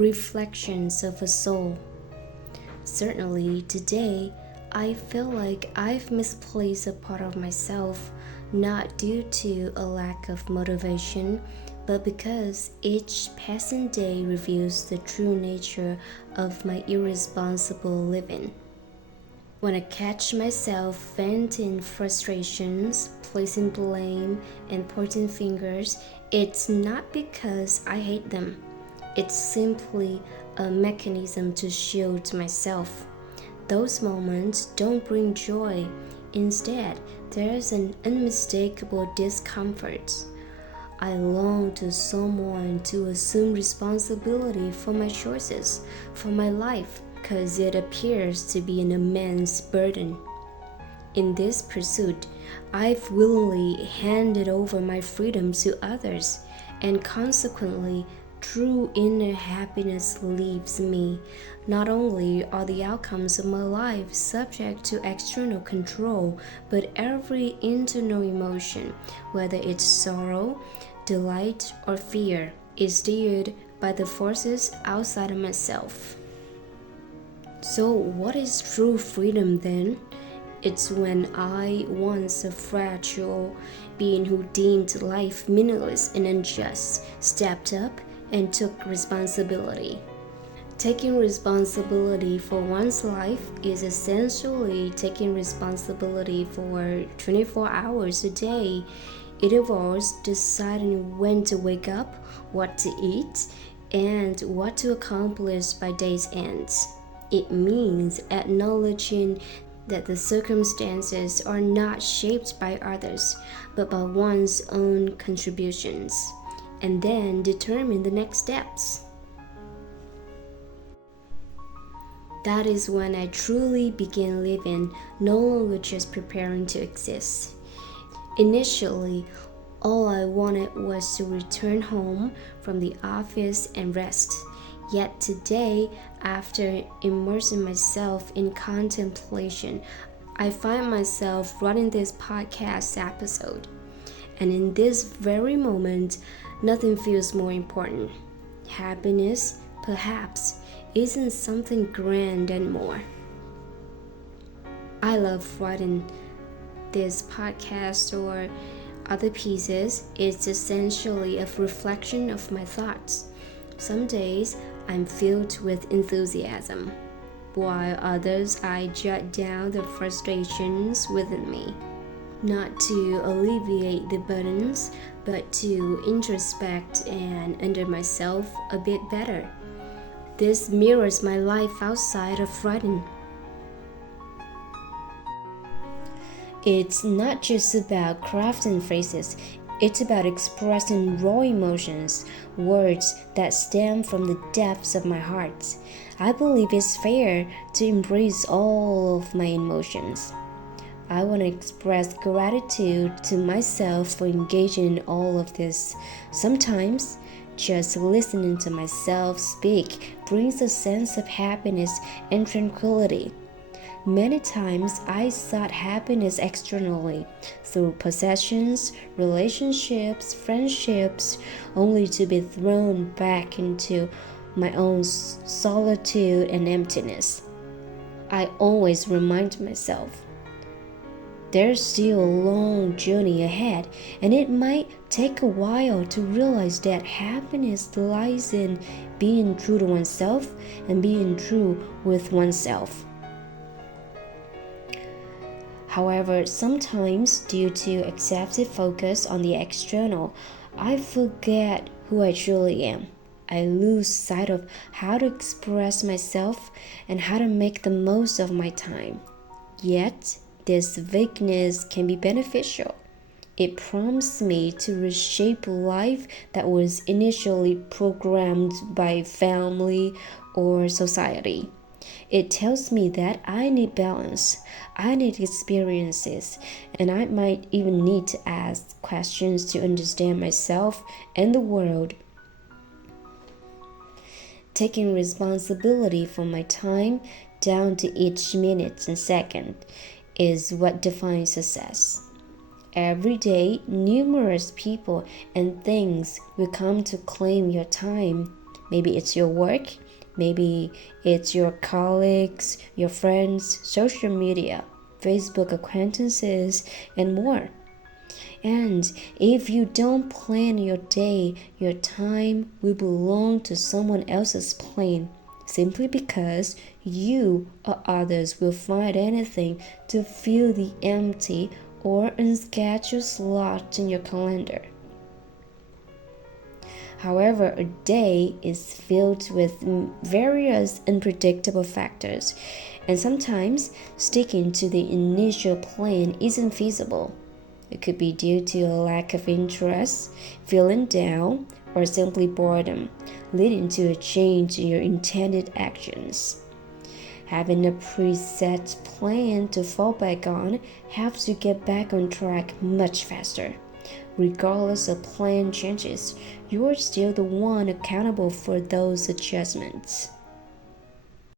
Reflections of a Soul. Certainly, today, I feel like I've misplaced a part of myself, not due to a lack of motivation, but because each passing day reveals the true nature of my irresponsible living. When I catch myself venting frustrations, placing blame, and pointing fingers, it's not because I hate them. It's simply a mechanism to shield myself. Those moments don't bring joy. Instead, there's an unmistakable discomfort. I long to someone to assume responsibility for my choices, for my life, because it appears to be an immense burden. In this pursuit, I've willingly handed over my freedom to others, and consequently, true inner happiness leaves me. Not only are the outcomes of my life subject to external control, but every internal emotion, whether it's sorrow, delight, or fear, is steered by the forces outside of myself. So, what is true freedom then? It's when I, once a fragile being who deemed life meaningless and unjust, stepped up and took responsibility. Taking responsibility for one's life is essentially taking responsibility for 24 hours a day. It involves deciding when to wake up, what to eat, and what to accomplish by day's end. It means acknowledging that the circumstances are not shaped by others, but by one's own contributions, and then determine the next steps. That is when I truly began living, no longer just preparing to exist. Initially, all I wanted was to return home from the office and rest. Yet today, after immersing myself in contemplation, I find myself running this podcast episode. And in this very moment, nothing feels more important. Happiness, perhaps, isn't something grand anymore. I love writing this podcast or other pieces. It's essentially a reflection of my thoughts. Some days I'm filled with enthusiasm, while others I jot down the frustrations within me. Not to alleviate the burdens, but to introspect and under myself a bit better. This mirrors my life outside of writing. It's not just about crafting phrases, it's about expressing raw emotions, words that stem from the depths of my heart. I believe it's fair to embrace all of my emotions. I want to express gratitude to myself for engaging in all of this. Sometimes, just listening to myself speak brings a sense of happiness and tranquility. Many times I sought happiness externally through possessions, relationships, friendships, only to be thrown back into my own solitude and emptiness. I always remind myself, there's still a long journey ahead, and it might take a while to realize that happiness lies in being true to oneself and being true with oneself. However, sometimes due to excessive focus on the external, I forget who I truly am. I lose sight of how to express myself and how to make the most of my time. Yet, this vagueness can be beneficial. It prompts me to reshape life that was initially programmed by family or society. It tells me that I need balance, I need experiences, and I might even need to ask questions to understand myself and the world. Taking responsibility for my time down to each minute and second is what defines success. Every day, numerous people and things will come to claim your time. Maybe it's your work, maybe it's your colleagues, your friends, social media, Facebook acquaintances, and more. And if you don't plan your day, your time will belong to someone else's plan, simply because you or others will find anything to fill the empty or unscheduled slot in your calendar. However, a day is filled with various unpredictable factors, and sometimes sticking to the initial plan isn't feasible. It could be due to a lack of interest, feeling down, or simply boredom, leading to a change in your intended actions. Having a preset plan to fall back on helps you get back on track much faster. Regardless of plan changes, you're still the one accountable for those adjustments.